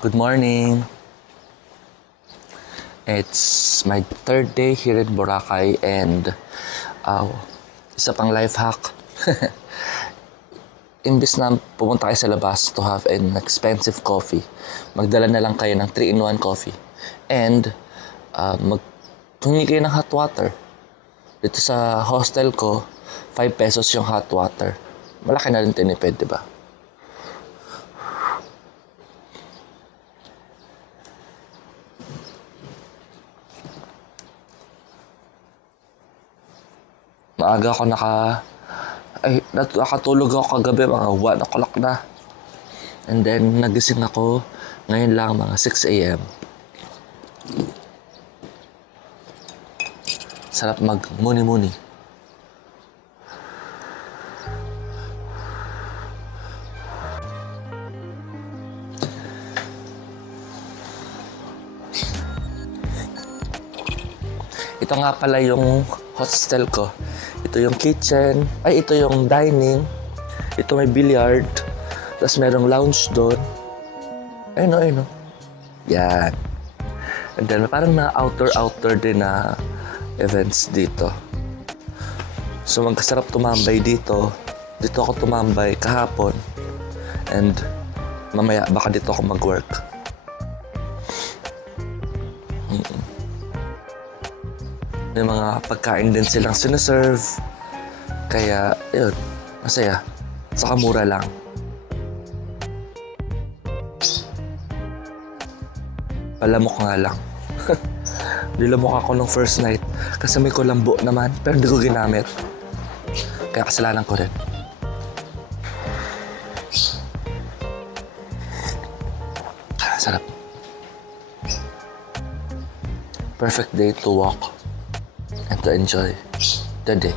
Good morning. It's my third day here in Boracay and isa pang life hack. Imbis na pumunta kayo sa labas to have an expensive coffee, magdala na lang kayo ng 3-in-1 coffee. And humingi kayo ng hot water. Dito sa hostel ko, 5 pesos yung hot water. Malaki na rin tinipid, di ba? Maaga ako nakatulog ako kagabi, mga 1 o'clock na. And then, nagising ako ngayon lang mga 6 a.m. Sarap mag-muni-muni. Ito nga pala yung hostel ko. Ito yung kitchen. Ito yung dining. Ito may billiard. Tapos merong lounge doon. Ayun o. Yan. And then parang na outdoor din na events dito. So magkasarap tumambay dito. Dito ako tumambay kahapon. And mamaya baka dito ako mag-work. May mga pagkain din silang sinaserve. Kaya, yun, masaya. Saka mura lang. Palamok nga lang. Nilamok ako nung first night. Kasi may kulambo naman, pero hindi ko ginamit. Kaya kasalanan ko rin. Sarap. Perfect day to walk and to enjoy the day.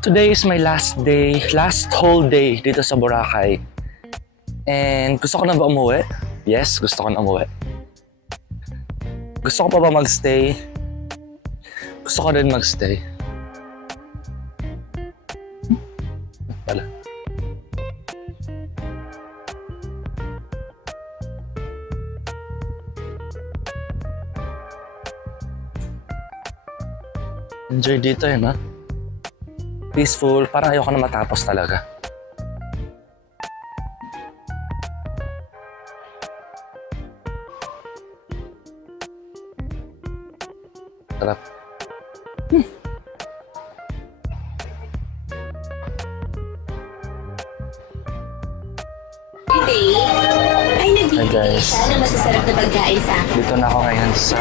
Today is my last whole day dito sa Boracay. And gusto ko na ba umuwi? Yes, gusto ko na umuwi. Gusto ko pa ba magstay? Gusto ko rin magstay. Pala. Enjoy dito ha? Peaceful, parang ayoko na matapos talaga. Sarap. Hi guys. Dito na ako ngayon sa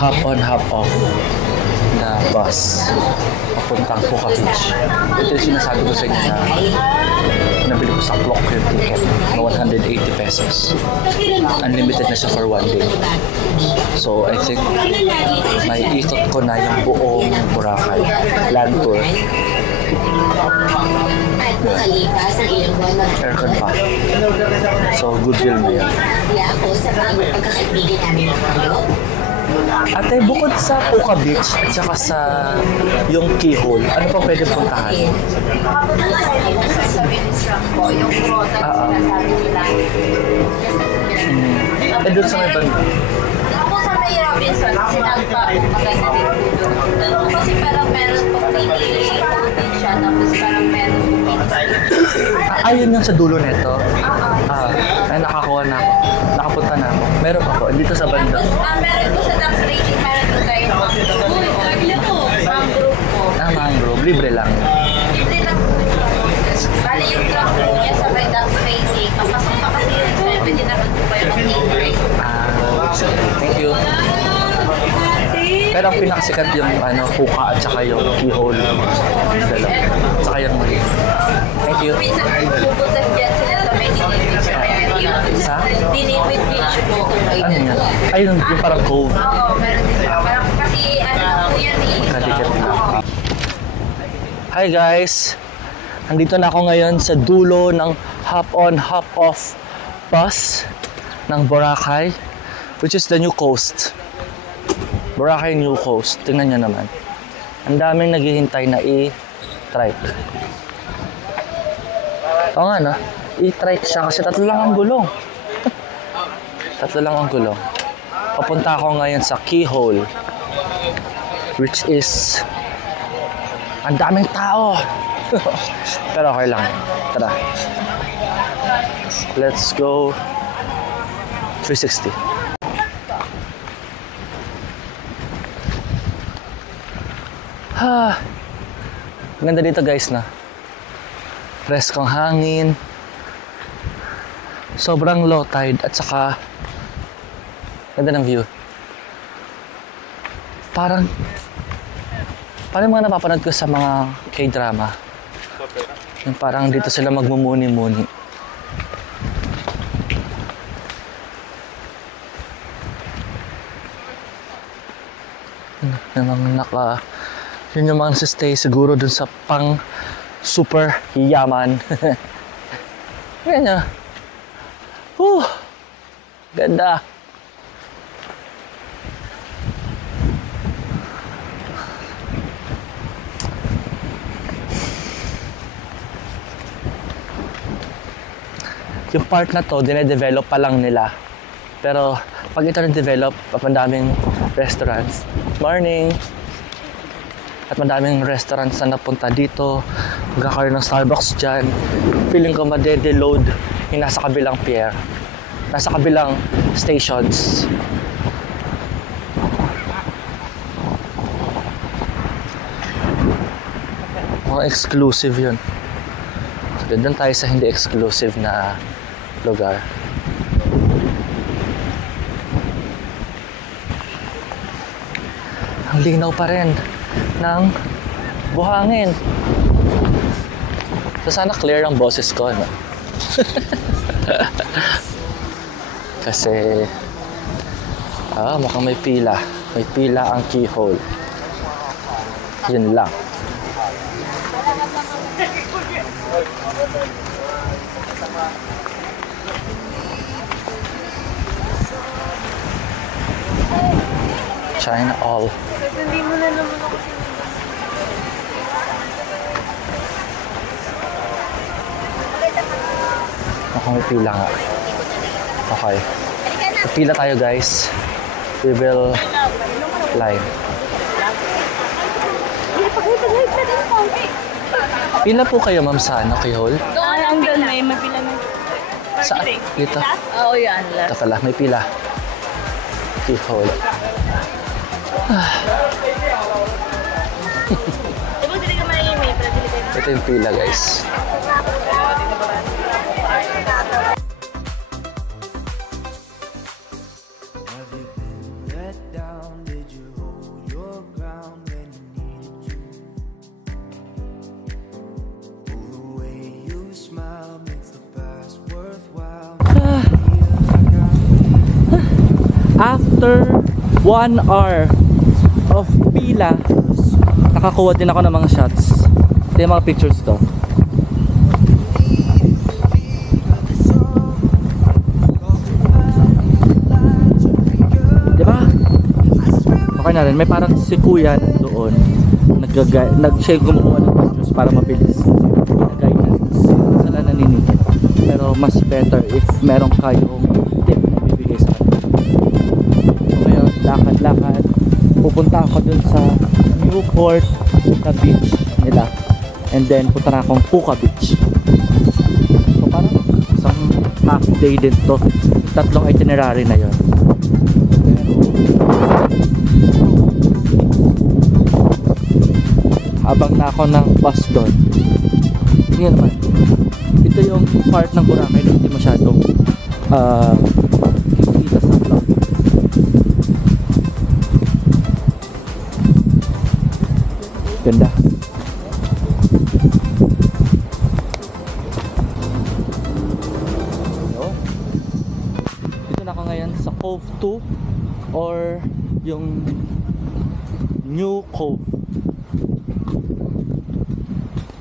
hop on, hop off na bus papuntang Puka Beach. Ito yung sinasabi ko sa inyo na nabili ko sa clock yung ticket na 180 pesos. Unlimited na siya for 1 day. So I think may ikot ko na yung buong Boracay land tour. Aircon pa. So good deal na yan. Ate, bukod sa Puka Beach at saka sa yung keyhole, ano pa pwede puntahan? Yung grotto na sinasabi nila. Doon sa may banda? Ako sa may Robinson, kasi maganda din po doon. Kasi parang meron po pinili din siya, tapos parang meron po Ayun yung sa dulo nito? Ay, nakakuha na ako. Nakapunta na ako. Meron pa po, dito sa banda. Meron po sa tax rating, meron po tayo mangrove po. Mangrove. Libre lang. Libre lang po. Bali yung truck po niya sa may tax rating. Kapasok pa kasi yun, so pwede naman po kayo mag-libre. Thank you. Pero ang pinakasikat yung ano, Puka at saka yung Keyhole. Dalawa. At saka yung mali. Thank you. Minsan pupunta dyan sila sa may Sa? Dinibit Beach po. Ano yan? Ay, yung parang cove. Oo, meron din sila. Parang kasi ano po yan eh. Kadikit na. Hi guys! Nandito na ako ngayon sa dulo ng hop-on, hop-off bus ng Boracay, which is the New Coast. Boracay New Coast. Tingnan nyo naman. Ang daming naghihintay na i-trike. Oo nga no? I-trike siya kasi tatlo lang ang gulong. Tatlo lang ang gulong. Papunta ako ngayon sa Keyhole, which is ang daming tao. Pero okay lang. Tara. Let's go 360. Ganda dito guys na. Preskong hangin. Sobrang low tide at saka ganda ng view. Parang yung mga napapanood ko sa mga K-drama. Yung parang dito sila magmumuni-muni. Yun yung mga nasa-stay siguro dun sa pang super yaman. Yan na. Ganda. Yung part na to, dine-develop pa lang nila. Pero pag ito na-develop, madaming restaurants. Morning! At madaming restaurants na napunta dito. Magkakaroon ng Starbucks dyan. Feeling ko madede-load yung nasa kabilang pier. Nasa kabilang stations. Mga exclusive yun. So, doon tayo sa hindi exclusive na lugar. Ang linaw pa rin ng buhangin. So sana clear ang boses ko, no? Kasi mukhang may pila. May pila ang Keyhole. Yun lang. China all. Hindi mo na naman ako Mukhang may pila nga. Okay. Pila tayo guys. We will line. Pila po kayo ma'am sa ano, Keyhole? ang doon may mapila na. Saan? Dito? Oo, yan. Ito pala, may pila. Keyhole. Ito yung pila guys. After 1 hour of pila, nakakuha din ako ng mga shots. Ito yung mga pictures to. Diba? Okay na rin. May parang si kuya doon. Siya yung kumukuha ng pictures para mabilis. Nag-guide na. Sila naninigit. Pero mas better if meron kayong tip na bibigay sa kanila. So ngayon, lakad-lakad. Pupunta ako dun sa Newport na beach nila. And then punta na akong Puka Beach. So parang isang half day din to. Tatlong itinerary na yon. Habang na ako ng bus doon. Tingnan naman. Ito yung part ng Boracay na hindi masyadong kikita sa vlog. ngayon sa Cove 2 or yung New Cove.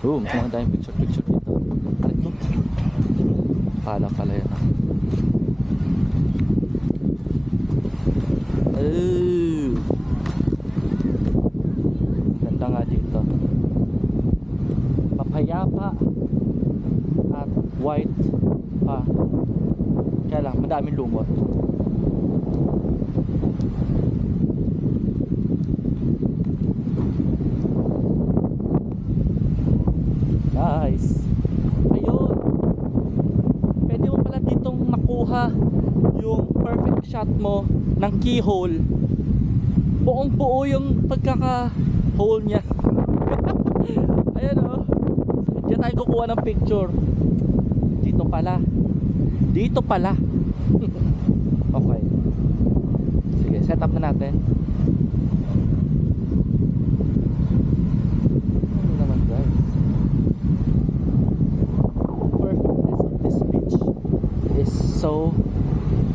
Mas mga daming picture dito. Ito. Pala yan. Ganda nga dito. Papayapa at white pa. Kaya lang, madaming lumot. Nice. Ayun. Pwede mo pala ditong makuha yung perfect shot mo ng keyhole. Buong buo yung pagkaka-hole niya. Ayan o. Diyan tayo kukuha ng picture. Dito pala. Okay. Sige, set up na natin. Ano naman guys? Perfectness of this beach is so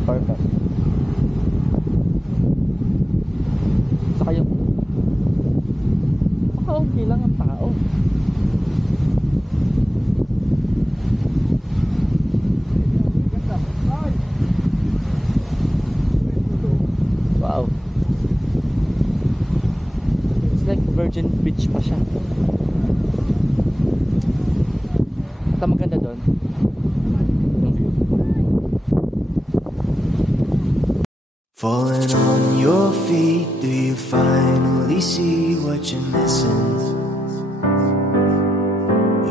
perfect. Saka yung okay lang ang tao. Wow. It's like Virgin Beach pa siya. At ang maganda doon, yung view. Falling on your feet, do you finally see what you're missing?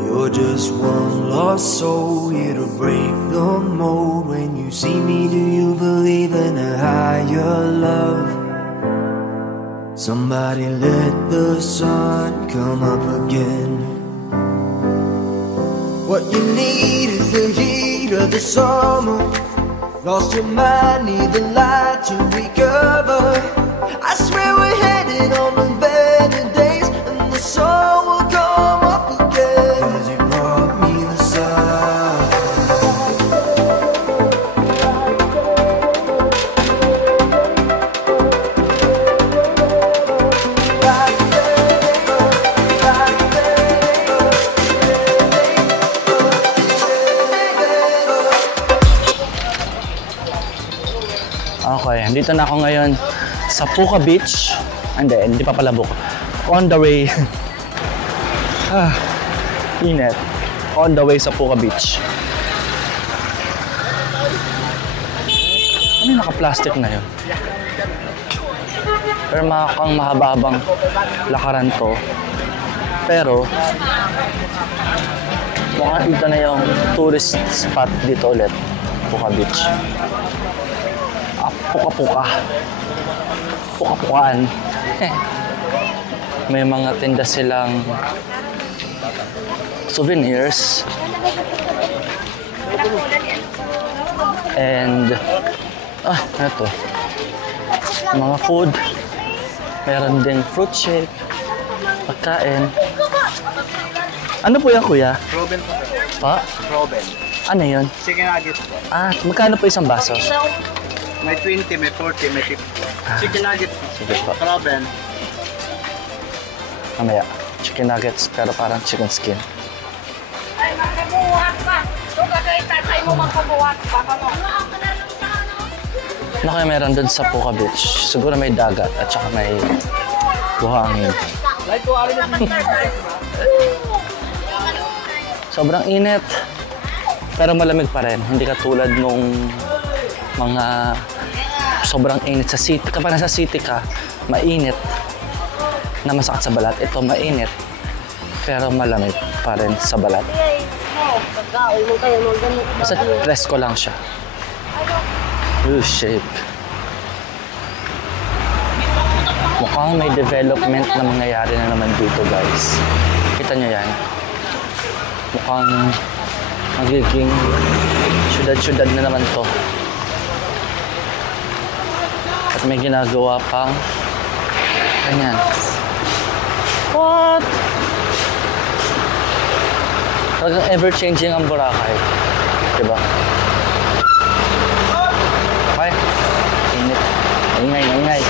You're just one lost soul here to break the mold. When you see me, do you believe in a higher love? Somebody let the sun come up again. What you need is the heat of the summer. Lost your mind, need the light to recover. I swear we're headed on the better days, and the sun will come up again. 'Cause you brought me the sun. Okay, dito na ako ngayon sa Puka Beach. Hindi pa pala Puka. On the way. Init. On the way sa Puka Beach. Ano yung naka-plastic na yun? Pero makakang mahaba-habang lakaran to. Pero mukhang ito na yung tourist spot dito ulit. Puka Beach. Puka-pukaan. May mga tinda silang souvenirs. And ito. Mga food. Meron din fruit shake. Pagkain. Ano po yan, kuya? Robin po. Pa? Robin. Ano yun? Chicken nuggets po. Magkano po isang baso? May 20, may 40, may 50. Chicken nuggets po. Sige po. Robin. Mamaya. Chicken nuggets pero parang chicken skin. Ay, magkabuhat pa. Doon ka kay tatay mo magkabuhat pa. Ano kaya meron dun sa Puka Beach? Siguro may dagat at saka may buhangin. Sobrang init. Pero malamig pa rin. Hindi katulad nung mga sobrang init sa city. Kapag nasa city ka, mainit na masakit sa balat. Ito mainit pero malamig pa rin sa balat. Basta presko lang siya. Shape. Mukhang may development na mangyayari na naman dito, guys. Kita nyo yan. Mukhang magiging syudad-syudad na naman to. At may ginagawa pang ganyan. What? Talagang ever-changing ang Boracay. Diba? Okay? Maingay.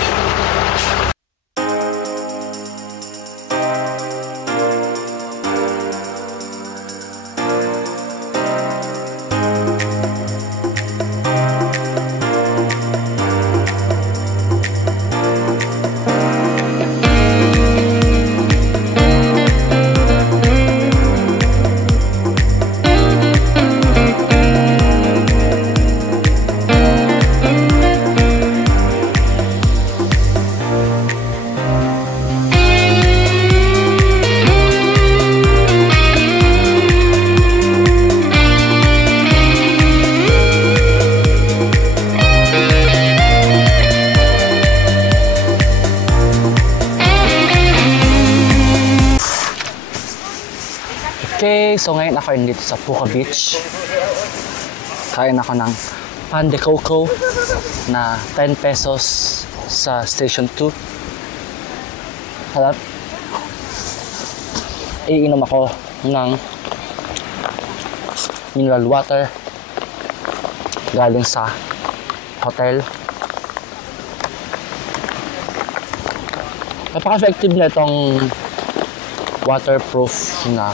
Okay, so ngayon ako dito sa Puka Beach. Kain ako ng pan de coco na 10 pesos sa Station 2. Harap. Iinom ako ng mineral water galing sa hotel. Napaka-effective na itong waterproof na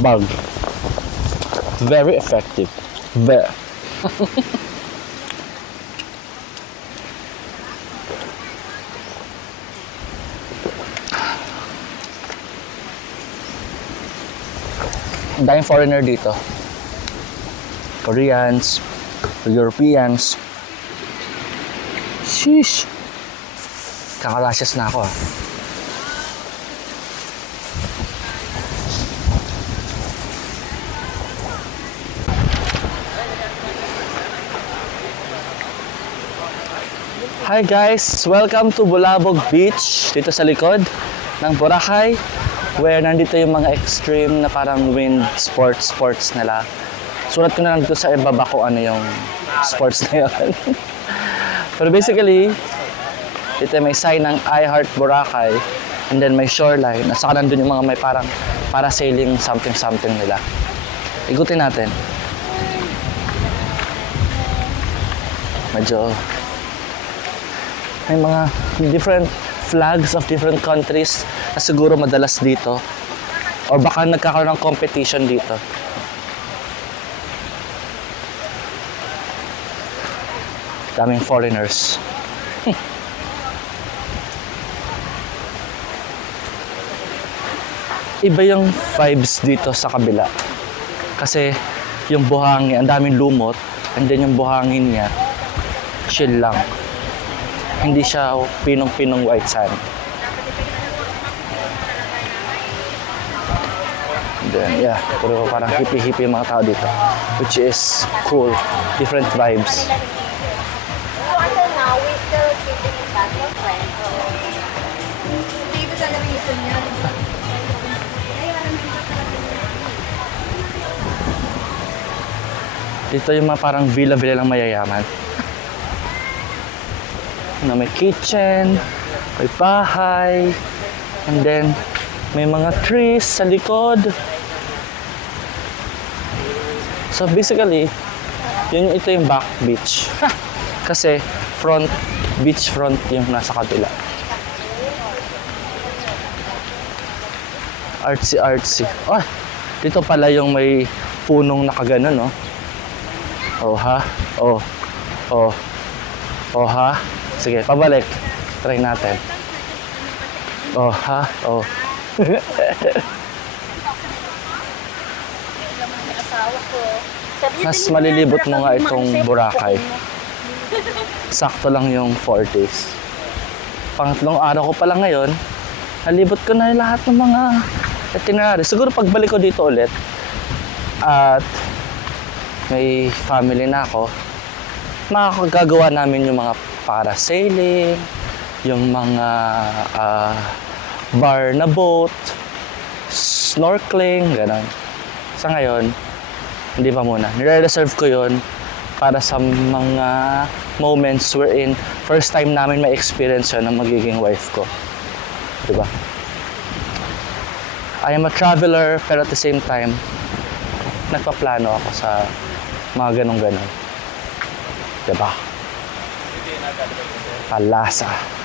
bag. Very effective. Very. Ang daming foreigner dito. Koreans, Europeans. Sheesh. Kakalasyas na ako ah. Hi guys! Welcome to Bulabog Beach dito sa likod ng Boracay where nandito yung mga extreme na parang wind sports nila. Sulat ko na lang dito sa ibaba kung ano yung sports na yun. Pero basically, dito may sign ng I Heart Boracay and then may shoreline. Nasa kanan dun yung mga may parang parasailing something nila. Igutin natin. Medyo may mga different flags of different countries na siguro madalas dito or baka nagkakaroon ng competition dito. Daming foreigners. Iba yung vibes dito sa kabila kasi yung buhangin, ang daming lumot and then yung buhangin niya chill lang. Hindi siya pinong-pinong white sand. Then, yeah, pero parang hippie-hippie yung mga tao dito. Which is cool. Different vibes. Until now, we still keeping in touch with friends. Dito sa reason niya. Dito yung mga parang villa-villa lang mayayaman. Na may kitchen, may bahay, and then may mga trees sa likod. So basically, ito yung back beach. Kasi beach front yung nasa kabila. Artsy. Oh, dito pala yung may punong nakaganon, no? Oh ha? Oh ha? Sige, pabalik. Try natin. Oh, ha? Oh. Mas malilibot mo nga itong Boracay. Sakto lang yung 4 days. Pangatlong araw ko pala ngayon, nalibot ko na lahat ng mga itinerary. Siguro pagbalik ko dito ulit at may family na ako, makakagagawa namin yung mga parasailing, yung mga bar na boat, snorkeling, gano'n. Sa ngayon, hindi pa muna. Nire-reserve ko yun para sa mga moments wherein first time namin may experience yun ng magiging wife ko. Diba? I am a traveler, pero at the same time, nagpaplano ako sa mga ganong-ganon. Diba? Palasa.